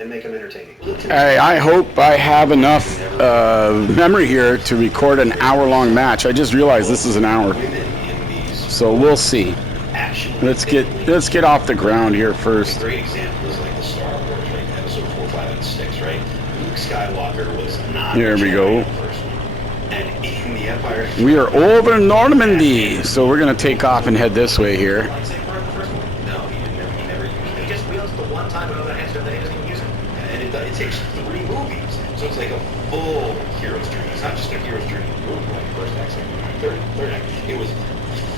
and make them entertaining. I hope I have enough memory here to record an hour-long match. I just realized this is an hour, so we'll see. Let's get off the ground here first. A great example is like the Star Wars, right? Episode 4, 5, and 6, right? Luke Skywalker was not. There we go. The first one. And in the Empire. We are over Normandy, so we're gonna take off and head this way here. No, he never used it. He just wields the one time with other hands that he doesn't even use it. And it takes 3 movies, so it's like a full hero's journey. It's not just a hero's journey movie, like first act, second act, third act. It was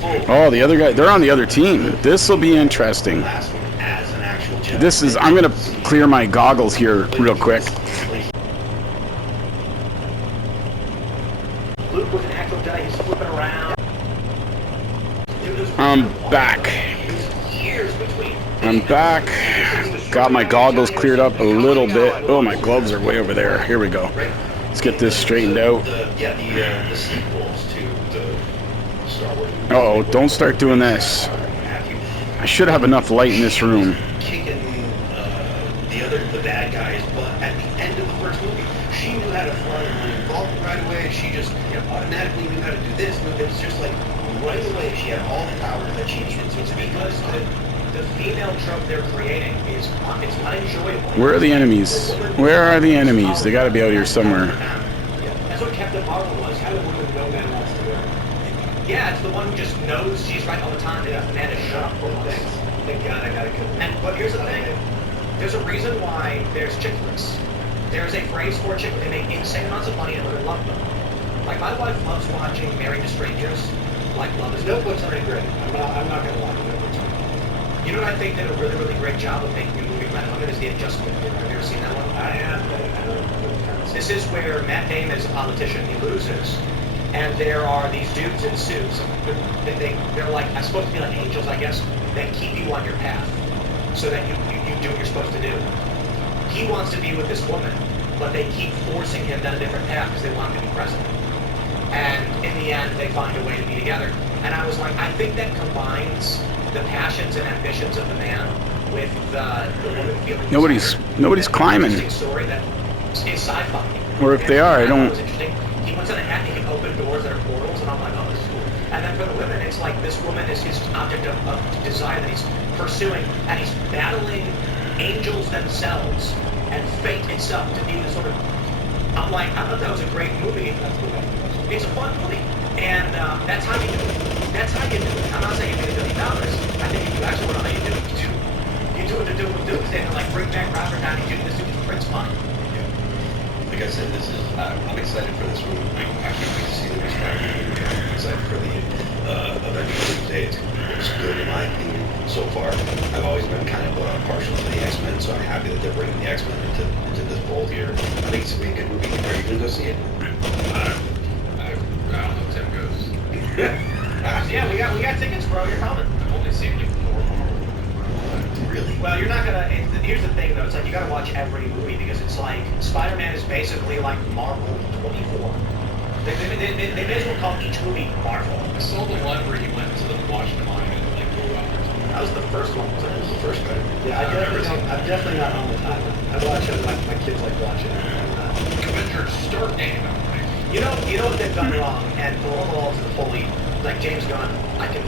full. Oh, the other guy, they're on the other team. This will be interesting. Last one as an actual Jedi. This is, I'm gonna clear my goggles here real quick. Luke was an actual Jedi. He's flipping around. I'm back. I'm back. Got my goggles cleared up a little bit. Oh, my gloves are way over there. Here we go. Let's get this straightened out. The sequels to the Star Wars. Uh-oh, don't start doing this. I should have enough light in this room. Kicking the bad guys, but at the end of the first movie, she knew how to fly and involved right away. She just automatically knew how to do this. It was just like right away she had all the power that she needed. So it's because the female trope they're creating is it's unenjoyable. Where are the enemies? Where are the enemies? They got to be out here somewhere. That's what Captain Marvel was. How the woman know man wants to do. Yeah, it's the one who just knows she's right all the time. They have to manage shut up for once. Thank God I got it. But here's the thing. There's a reason why there's chick flicks. There's a phrase for chick flicks. They make insane amounts of money and women love them. Like, my wife loves watching Married to Strangers. Like, Love is Notebooks are great. I'm not going to lie to Notebooks. You know what I think did a really, really great job of making a movie about women is The Adjustment. Have you ever seen that one? I have. This is where Matt Damon is a politician. He loses. And there are these dudes in suits. They're like, I'm supposed to be like angels, I guess, that keep you on your path so that you do what you're supposed to do. He wants to be with this woman, but they keep forcing him down a different path because they want him to be president. And in the end, they find a way to be together. And I was like, I think that combines the passions and ambitions of the man with the woman feeling. Nobody's climbing. Story that is sci-fi. Or if they are, I don't. It was interesting. He puts on a hat and he can open doors that are portals, and I'm like, oh, this is cool. And then for the women, it's like this woman is his object of desire that he's pursuing, and he's battling angels themselves and fate itself to be this sort of. I'm like, I thought that was a great movie. It's a fun movie, and that's how you do it. That's how you do it. I'm not saying you do $1 million. I think if you actually want to know how you do it, you do it to do it with Doomsday, and like bring back Robert Downey Jr. This is Prince Fine. Like I said, this is I'm excited for this movie. I can't wait to see the next movie. I'm excited for the Avengers Doomsday. It's good in my opinion so far. I've always been kind of partial to the X-Men, so I'm happy that they're bringing the X-Men into this fold here. I think it's gonna be a good movie. Are you gonna go see it? I don't know if Tim goes. Yeah, we got tickets, bro. You're coming. I've only seen you 4 Marvel. Really? Well, you're not gonna. Here's the thing, though. It's like you gotta watch every movie because it's like Spider-Man is basically like Marvel 24. They may as well call each movie Marvel. I saw the one where he went to the Washington Monument and like blew up or something. That was the first one, wasn't it? It was the first one. Yeah, I'm definitely not on the time. I watch it. My kids like watching it. Avengers Start Game. You know what they've done wrong, and for all to the fully, like James Gunn, I can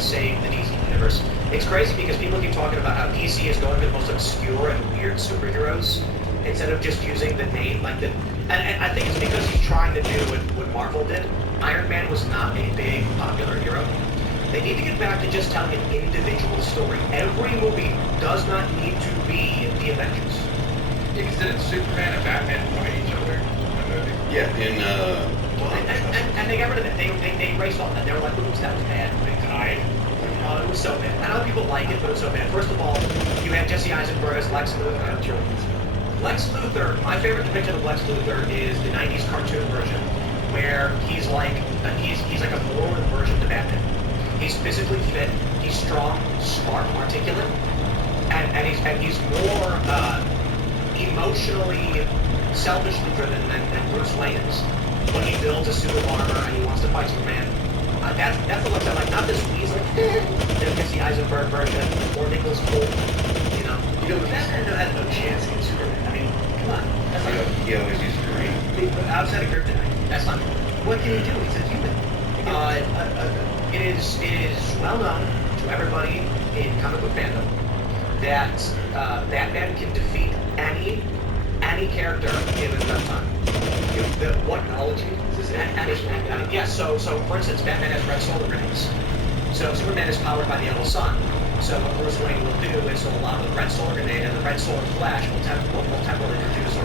save the DC universe. It's crazy because people keep talking about how DC is going to the most obscure and weird superheroes instead of just using the name like the. And I think it's because he's trying to do what Marvel did. Iron Man was not a big popular hero. They need to get back to just telling an individual story. Every movie does not need to be the Avengers. Yeah, because didn't Superman and Batman fight each other? Yeah, and they got rid of it. They erased all that. They were like, oops, that was bad. They died. Oh, it was so bad. I know people like it, but it was so bad. First of all, you had Jesse Eisenberg as Lex Luthor. Lex Luthor, my favorite depiction of Lex Luthor is the 90s cartoon version, where he's like a more version to Batman. He's physically fit, he's strong, smart, articulate, and he's more emotionally, selfishly driven than Bruce Wayne is. When he builds a suit of armor and he wants to fight Superman, that's the look I like. Not this Weasley, the Jesse Eisenberg version, or Nicholas Hoult. You know, Batman has no chance. outside of kryptonite. That's not. What can he do? He's a human. It is well known to everybody in comic book fandom that Batman can defeat any character given enough time. What knowledge is this? Yeah. So for instance, Batman has red solar grenades. So Superman is powered by the yellow sun. So what Bruce Wayne will do is he'll allow the red solar grenade and the red solar flash will temporarily introduce or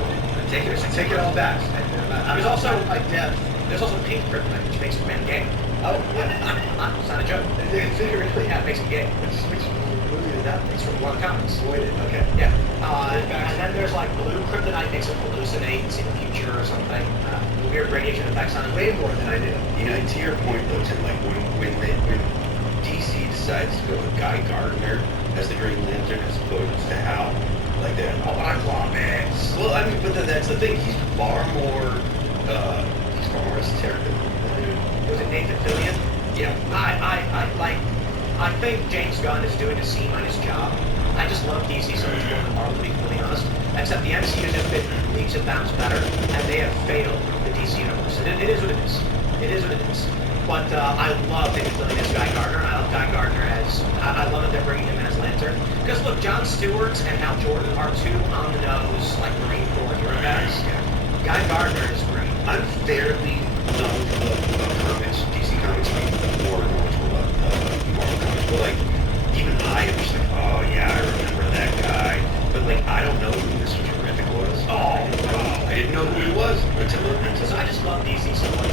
take it all back. There's also there's also pink kryptonite, which makes Superman gay. Oh, yeah. It's not a joke. Yeah, it makes him gay. Which movie is that? It's from one of the comics. Okay. Yeah. And then there's like blue kryptonite makes him hallucinate and see the future or something. Weird radiation effects on him. Way more than I do. You know, to your point though, Tim, like when DC decides to go with Guy Gardner as the Green Lantern as opposed to Hal, like that. Oh, I love it. Well, I mean, but that's the thing. He's far more esoteric than Was it Nathan Fillion? yeah. I think James Gunn is doing a C-minus job. I just love DC so much more than Marvel, to be completely honest. Except the MCU has been leaps and bounds better, and they have failed the DC universe. It is what it is. It is what it is. But I love Nathan Fillion as Guy Gardner. I love Guy Gardner as... I love that they're bringing him in as Lantern. Because look, Jon Stewart and Hal Jordan are two on-the-nose, like Marine Corps hero guys. Guy Gardner is great. I'm fairly knowledgeable about comics, DC Comics, more knowledgeable about Marvel Comics. But like, even I am just like, oh yeah, I remember that guy. But like, I don't know who Mr. Terrific was. I didn't know who he was until I just love DC so much.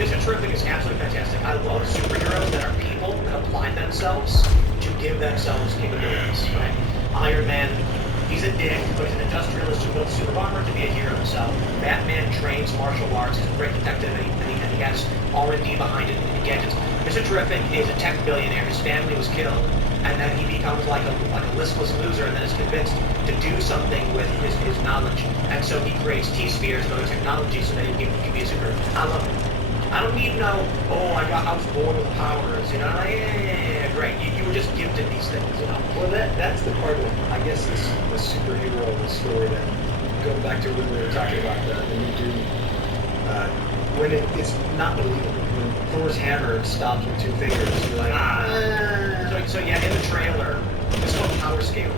Mr. Terrific is absolutely fantastic. I love superheroes that are people that apply themselves to give themselves capabilities, right? Iron Man, he's a dick, but he's an industrialist who built super armor to be a hero himself. Batman trains martial arts, he's a great detective, and he has R&D behind it and gadgets. Mr. Terrific is a tech billionaire. His family was killed, and then he becomes like a listless loser, and then is convinced to do something with his knowledge. And so he creates T-spheres and other technology so that he can be a superhero. I love it. I don't need no, I was born with powers, you know? Yeah, great. You were just gifted these things, you know? Well, that's the part of, I guess, the superhero story that, going back to when we were talking about the new Doom, when it's not believable. When Thor's hammer stops with 2 fingers, you're like, So yeah, in the trailer, it's called power scale.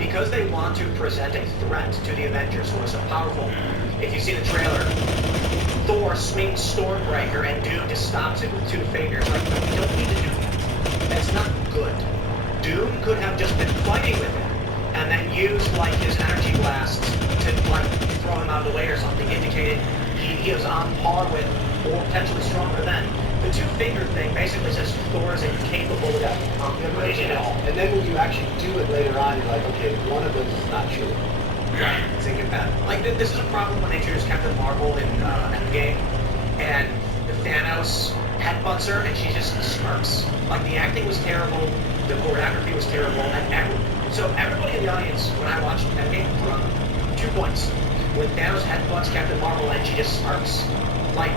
Because they want to present a threat to the Avengers who are so powerful, if you see the trailer, Thor swings Stormbreaker and Doom just stops it with 2 fingers. Like, you don't need to do that. That's not good. Doom could have just been fighting with him and then used like his energy blast to like throw him out of the way or something, indicating he is on par with or potentially stronger than. The 2-finger thing basically says Thor is incapable of accomplishing it all. and then when you actually do it later on, you're like, okay, one of those is not true. Right. It's incompatible. Like, this is a problem when they introduced Captain Marvel in Endgame, and the Thanos headbutts her, and she just smirks. Like, the acting was terrible, the choreography was terrible, and so everybody in the audience, when I watched Endgame, from 2 points. When Thanos headbutts Captain Marvel, and she just smirks. Like,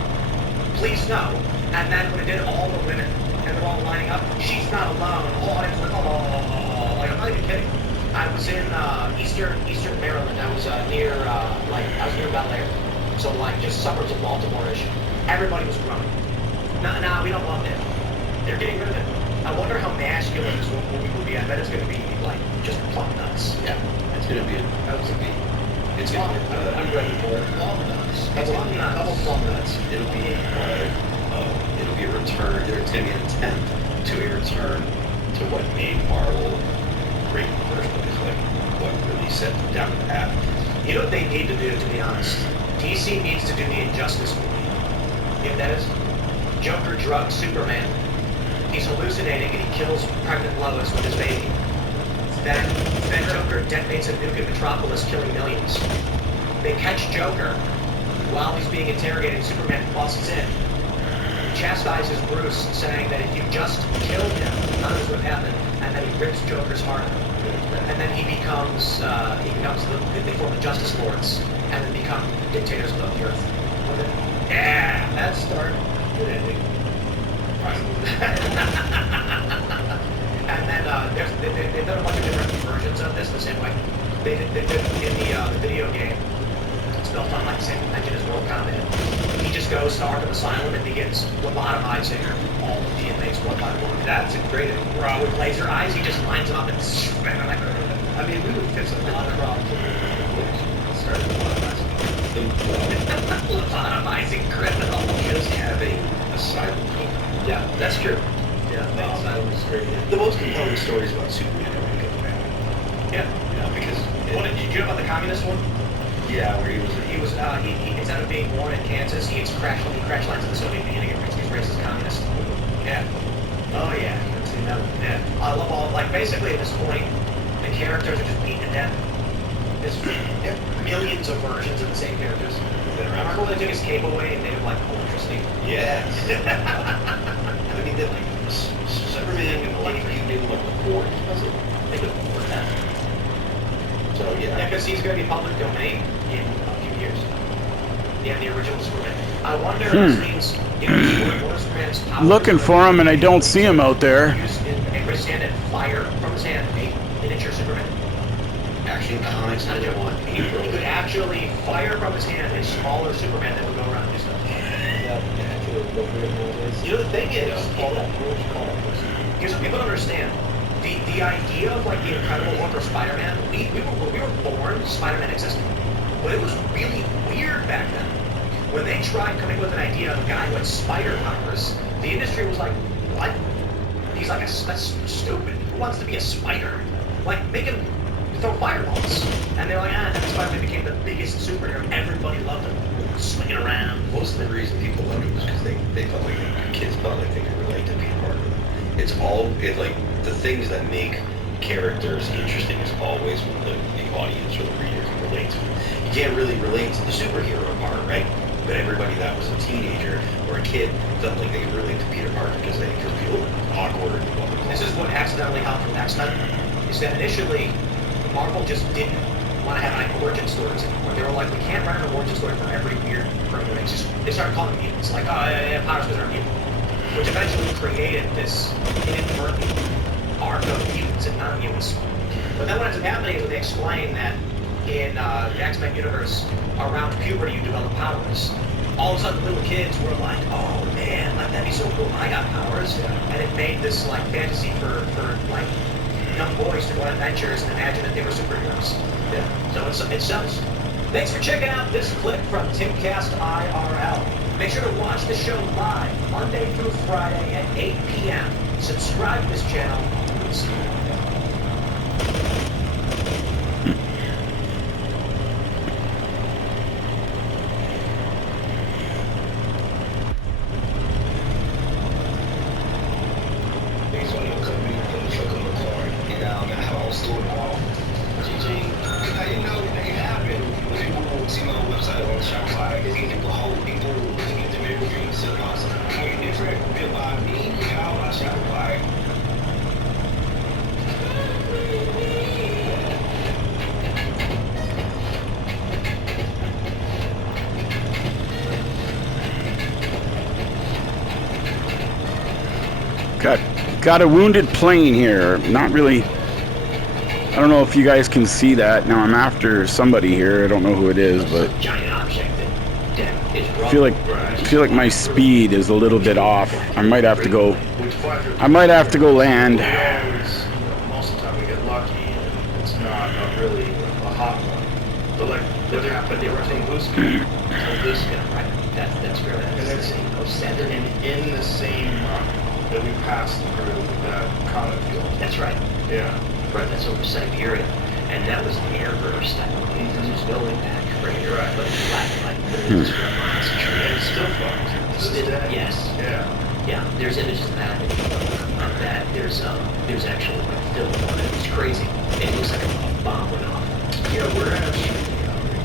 please no. And then when it did all the women, and they're all lining up, she's not alone. The whole audience was like, oh, like, I'm not even kidding. I was in Eastern Maryland. I was near Bel Air, so like just suburbs of Baltimore-ish. Everybody was groaning. Nah, we don't want it. They're getting rid of it. I wonder how masculine this movie will be. I bet it's going to be like just plumb nuts. Yeah, it's gonna be. It's gonna be. I'm ready for it. Plumb nuts. It's double plumb nuts. It'll be a return. There's gonna be an attempt to a return to what made Marvel great in the first place, like what really set them down the path. You know what they need to do, to be honest? DC needs to do the Injustice movie. You know what that is? Joker drugs Superman. He's hallucinating and he kills pregnant Lois with his baby. Then Joker detonates a nuke in Metropolis, killing millions. They catch Joker while he's being interrogated. Superman busts in, chastises Bruce, saying that if you just killed him, none of this would happen. And then he rips Joker's heart out. And then they form the Justice Lords, and then become dictators of the earth. Yeah, that's start. Good ending. And then they've done a bunch of different versions of this the same way. They did in the video game. It's built on like the same engine as Mortal Kombat. goes to Arkham Asylum and begins lobotomizing all of the inmates one by one. That's a great bro with laser eyes. He just lines them up and I mean, we would fix a lot of problems if we started lobotomizing criminals. Just having Asylum code. Yeah, That's true. yeah, the Asylum is great. The most compelling stories about Superman are when he goes back. Yeah. You know, because What did you know about the communist one? yeah, where he was He instead of being born in Kansas, he crash lands in the Soviet Union and he's raised as communist. Yeah. Oh yeah. I've seen that one. Yeah. I love all basically at this point, the characters are just beaten to death. There's millions of versions of the same characters. Remember when they took his cape away and made him like electricity? yes. I mean, then like Superman and like you did like the 40s, was it? They could afford that. So Yeah, yeah. because he's going to be public domain in a few years. Yeah, the original Superman. I wonder if this means, you know, what Superman's power. Looking for him, and I don't see him out there. Anybody stand and fire from his hand, a miniature Superman. Actually, comics Not a joke. one. He could actually fire from his hand a smaller Superman that would go around and do stuff. Yeah, actually, what we're nowadays. You know, the thing is, Call that George, call that person. here's what people don't understand. The idea of like the Incredible Hulk or Spider-Man, we were born, Spider-Man existed. But it was really weird back then. When they tried coming with an idea of a guy who had spider powers, the industry was like, what? He's like, that's stupid. Who wants to be a spider? Like, make him throw fireballs. And they're like, that's why he became the biggest superhero. Everybody loved him. Swinging around. Most of the reason people loved it was because they felt like kids felt like they could relate to Peter Parker. It's like the things that make characters interesting is always when the audience or the reader can relate to it. You can't really relate to the superhero part, right? But everybody that was a teenager or a kid felt like they could relate to Peter Parker because people were awkward and blah, blah, blah. This is what accidentally happened with X-Men. Is that initially, Marvel just didn't want to have like origin stories anymore. They were like, we can't write an origin story for every weird person. They started calling them mutants. Like, oh, yeah, powers because they're mutant. Which eventually created this inadvertent arc of mutants and non-mutants. But then what ends up happening is that they explain that in the X-Men universe, around puberty you develop powers. All of a sudden little kids were like, oh man, like that'd be so cool, I got powers. And it made this like fantasy for like young boys to go on adventures and imagine that they were superheroes. Yeah. So it sells. Thanks for checking out this clip from Timcast IRL. Make sure to watch the show live Monday through Friday at 8 p.m. Subscribe to this channel. We'll see you Monday. Got a wounded plane here. Not really. I don't know if you guys can see that. Now I'm after somebody here. I don't know who it is, but Giant object that is I feel like my speed is a little bit off. I might have to go. Land. Most of the time we get lucky and it's not really a hot one. But like, they were saying Booska. Right. That's really and it's in the same that we passed through that comet field. That's right. Yeah. Right, that's over Siberia. And that was an airburst, I believe, because there's no impact crater. Right. But flat, like, miles And it's still fucked. To this day. Yes. Yeah. Yeah, there's images of that. On that, there's actually like film on it. It's crazy. And it looks like a bomb went off. Yeah, we're in a shooting gallery.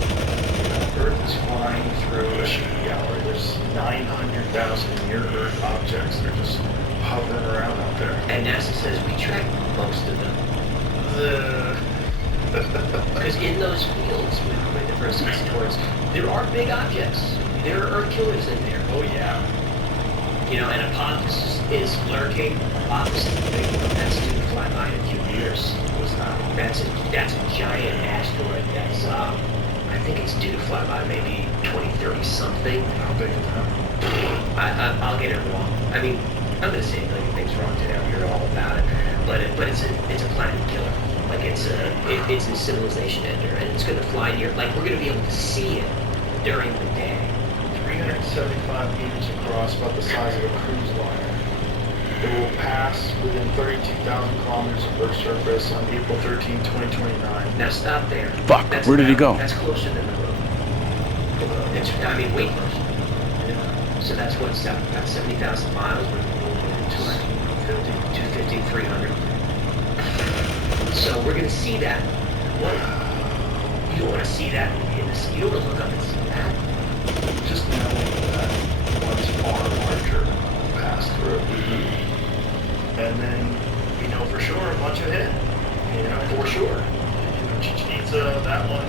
Earth is flying through a shooting gallery. There's 900,000 near-Earth objects that are just hovering around out there. And NASA says we tracked most of them. Because in those fields with the first towards, there are big objects. There are Earth killers in there. Oh yeah. You know, and Apophis is lurking. Apophis is the big one. That's due to fly by in a few years. That's a giant asteroid. That's I think it's due to fly by maybe 2030 something. How big is that? I'll get it wrong. I mean, I'm gonna say a million things wrong today. I'm here all about it, but it's a planet killer. Like it's a civilization ender, and it's gonna fly near. Like we're gonna be able to see it during the day. 375 meters across, about the size of a cruise liner. It will pass within 32,000 kilometers of Earth's surface on April 13, 2029. Now stop there. Fuck, where did he go? That's closer than the moon. It's, I mean, way closer. Yeah. So that's what's about 70,000 miles. 250, 300. So we're gonna see that. What? You don't want to see that in this. You don't want to look up and see that. Just knowing that one's far larger passed through. And then we know for sure a bunch ahead. You know, for sure. You know, Chichen Itza, that one.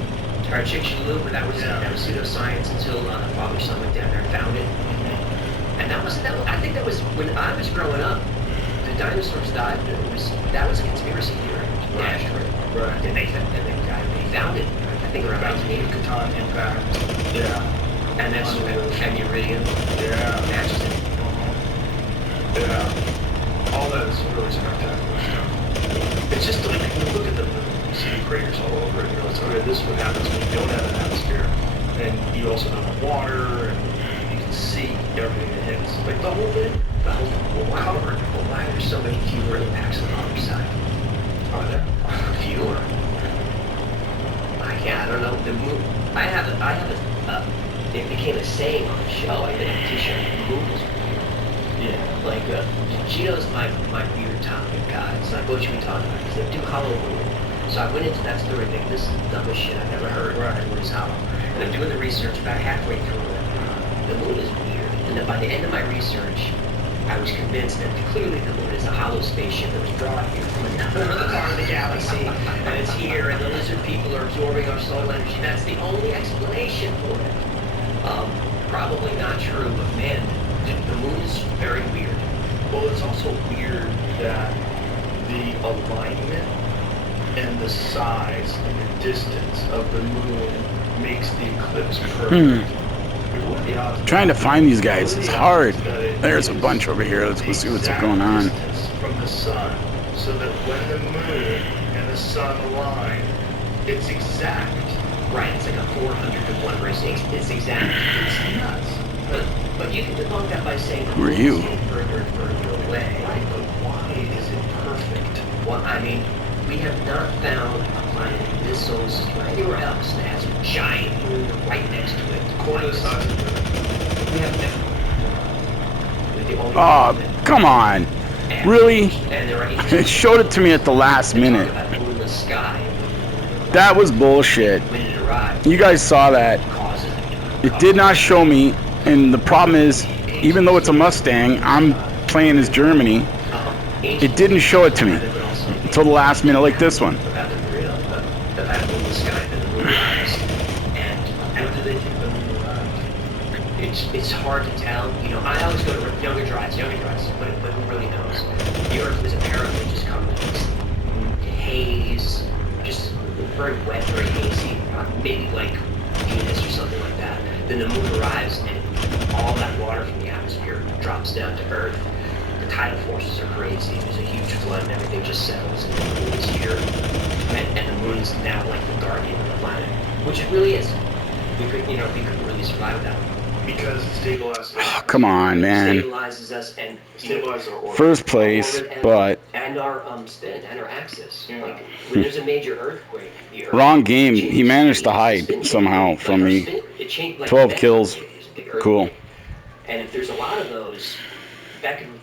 All right, Chicxulub, but that was pseudoscience until Father Son went down there and found it. And that was I think that was when I was growing up. The dinosaurs died. That was a conspiracy theory. Right. Right. And they found it. I think around 1980. Yucatan impact. Yeah. And that's and uridium. Yeah. Matches it. Yeah. All that is really spectacular stuff. It's just like when you look at the moon, you see craters all over it, and you realize, okay, this is what happens when you don't have an atmosphere. And you also don't have water, and you can see everything that hits. Like the whole thing, Well, covered. Well, why are there so many fewer impacts on the other side? are there? Fewer. I don't know. The moon. I have a. It became a saying on the show. I did a t-shirt. The moon is weird. Yeah. Like, Gino's my weird topic guy. It's like, what should we talk about? He said, do Hollow Moon. So I went into that story thinking, this is the dumbest shit I've ever heard. Right. What is Hollow? And I'm doing the research about halfway through it. The moon is weird. And then by the end of my research, I was convinced that clearly the moon is a hollow spaceship that was brought here from another part of the galaxy, and it's here, and the lizard people are absorbing our solar energy. That's the only explanation for it. Probably not true, but man, the moon is very weird. Well, it's also weird that the alignment and the size and the distance of the moon makes the eclipse perfect. What are the odds? Trying to find these guys, it's hard. That it There's a is bunch over here. Let's go see what's the going on. exact distance from the sun, so that when the moon and the sun align, it's exact. Right, it's like a 400-to-1 ratio. It's exact. It's nuts. But you can debunk that by saying the Who are moon you? is getting further and further away. Right, but why is it perfect? Well, I mean, we have not found a planet in this solar system or anywhere else that has a giant moon right next to it. Quarter the size of Earth. We have never. We're the only Oh, planet. come on. And- Really? And there are It showed it to me at the last minute. Talk about moon in the sky. That was bullshit. When it arrives, You guys saw that. causes It did not show me, and the problem is, even though it's a Mustang, I'm playing as Germany. It didn't show it to me until the last minute, like this one. About the real, the fact that the sky and the moon arrives. And how do they think the moon arrived? It's hard to tell. You know, I always go to younger drives, but who really knows? The Earth was apparently just covered with this haze, just very wet, very hazy, maybe like Venus or something like that. Then the moon arrives and all that water from the atmosphere drops down to Earth. The tidal forces are crazy. There's a huge flood and everything just settles and the moon is here. And the moon is now like the guardian of the planet, which it really is. We couldn't really survive without it. Because it stabilizes. Oh, come on, man. Stabilizes us and Stabilizes our orbit. First place, but and our spin and our axis. Yeah. Like when there's a major earthquake, the Earth wrong game. He changes managed to speed. hide Spin somehow changes. from Like our me. spin, it changed, like 12 that kills. changes the earthquake. Cool. And if there's a lot of those, that could